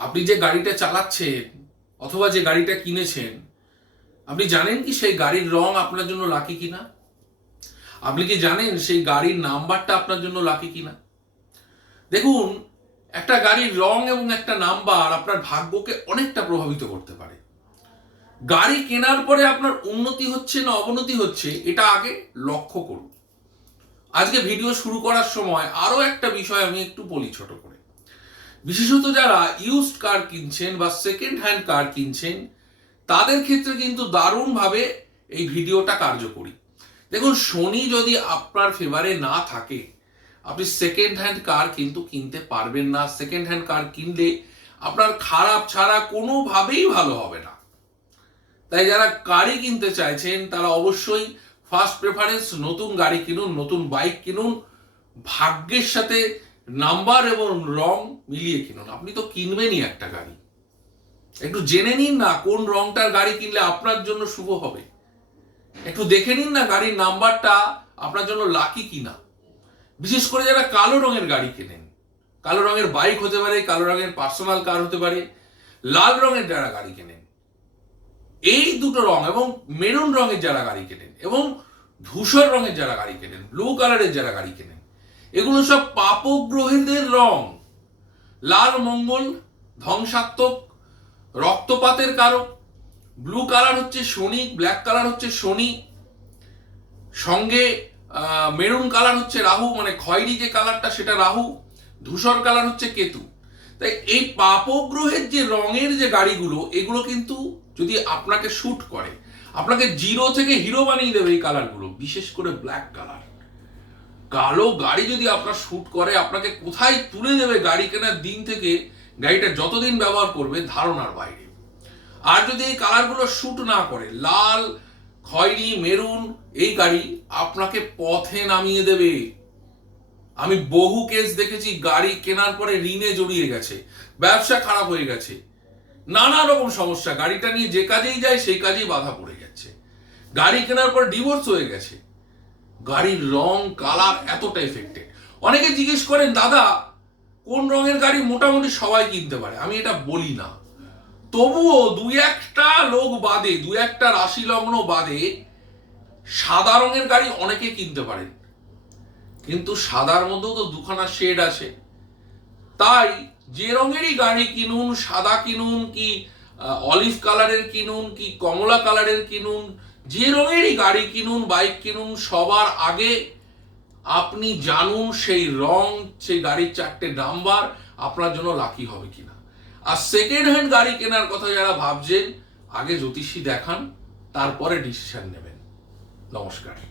আপনি যে গাড়িটা চালাচ্ছেন অথবা যে গাড়িটা কিনেছেন, আপনি জানেন কি সেই গাড়ির রং আপনার জন্য লাকি কিনা? আপনি কি জানেন সেই গাড়ির নাম্বারটা আপনার জন্য লাকি কিনা? দেখুন, একটা গাড়ির রং এবং একটা নাম্বার আপনার ভাগ্যকে অনেকটা প্রভাবিত করতে পারে। গাড়ি কেনার পরে আপনার উন্নতি হচ্ছে না অবনতি হচ্ছে, এটা আগে লক্ষ্য করুন। আজকে ভিডিও শুরু করার সময় আরও একটা বিষয় আমি একটু বলি ছোট করে। বিশেষত যারা ইউজড কার কিনছেন বা সেকেন্ড হ্যান্ড কার কিনছেন, তাদের ক্ষেত্রে কিন্তু দারুণভাবে এই ভিডিওটা কার্যকরী। দেখুন শনি যদি আপনার ফেভারে না থাকে, আপনি সেকেন্ড হ্যান্ড কার কিন্তু কিনতে পারবেন না। সেকেন্ড হ্যান্ড কার কিনলে আপনার খারাপ ছাড়া কোনোভাবেই ভালো হবে না। তাই যারা গাড়ি কিনতে চাইছেন, তারা অবশ্যই ফার্স্ট প্রেফারেন্স নতুন গাড়ি কিনুন, নতুন বাইক কিনুন। ভাগ্যের সাথে নাম্বার এবং রং মিলিয়ে কিনুন। আপনি তো কিনবেনই একটা গাড়ি। একটু জেনে নিন না কোন রংটার গাড়ি কিনলে আপনার জন্য শুভ হবে। একটু দেখে নিন না গাড়ির নাম্বারটা আপনার জন্য লাকি কিনা। বিশেষ করে যারা কালো রঙের গাড়ি কেনেন। কালো রঙের বাইক হতে পারে, কালো রঙের পার্সোনাল কার হতে পারে, লাল রঙের যারা গাড়ি কেনেন। এই দুটো রং এবং মেরুন রঙের যারা গাড়ি কেনেন এবং ধূসর রঙের যারা গাড়ি কেনেন ব্লু কালারের যারা গাড়ি কেনেন এগুলো সব পাপগ্রহীদের রং। লাল মঙ্গল, ধ্বংসাত্মক, রক্তপাতের কারক, ব্লু কালার হচ্ছে শনি, ব্ল্যাক কালার হচ্ছে শনি, সঙ্গে মেরুন কালার হচ্ছে রাহু মানে খয়েরি যে কালারটা সেটা রাহু, ধূসর কালার হচ্ছে কেতু। তাই এই পাপগ্রহের যে রঙের যে গাড়িগুলো, এগুলো কিন্তু যদি আপনাকে শ্যুট করে, আপনাকে জিরো থেকে হিরো বানিয়ে দেবে এই কালারগুলো, বিশেষ করে ব্ল্যাক কালার। কালো গাড়ি যদি আপনার শ্যুট করে, আপনাকে কোথায় তুলে দেবে গাড়ি কেনার দিন থেকে, গাড়িটা যতদিন ব্যবহার করবে, ধারণার বাইরে। আর যদি এই কালারগুলো শ্যুট না করে, লাল, খয়েরি, মেরুন, এই গাড়ি আপনাকে পথে নামিয়ে দেবে। আমি বহু কেস দেখেছি, গাড়ি কেনার পরে ঋণে জড়িয়ে গেছে, ব্যবসা খারাপ হয়ে গেছে, নানা রকম সমস্যা, গাড়িটা নিয়ে যে কাজেই যায়, সেই কাজেই বাধা পড়ে যাচ্ছে। গাড়ি কেনার পর ডিভোর্স হয়ে গেছে। গাড়ির রং, কালার এতটা এফেক্টেড অনেকে জিজ্ঞেস করেন, দাদা, কোন রঙের গাড়ি? মোটামুটি সবাই কিনতে পারে। আমি এটা বলি না। তবুও দু একটা লোক বাদে, দু একটা রাশি লগ্ন বাদে, সাদা রঙের গাড়ি অনেকে কিনতে পারেন। কিন্তু সাদার মধ্যেও তো দুখানা শেড আছে। তাই যে রঙেরই গাড়ি কিনুন, সাদা কিনুন, কি অলিভ কালারের কিনুন, কি কমলা কালারের কিনুন যে রঙেরই গাড়ি কিনুন, বাইক কিনুন, সবার আগে আপনি জানুন সেই রং, সেই গাড়ির চারটে নাম্বার আপনার জন্য লাকি হবে কিনা। আর সেকেন্ড হ্যান্ড গাড়ি কেনার কথা যারা ভাবছেন, আগে জ্যোতিষী দেখান, তারপরে ডিসিশন নেবেন। নমস্কার।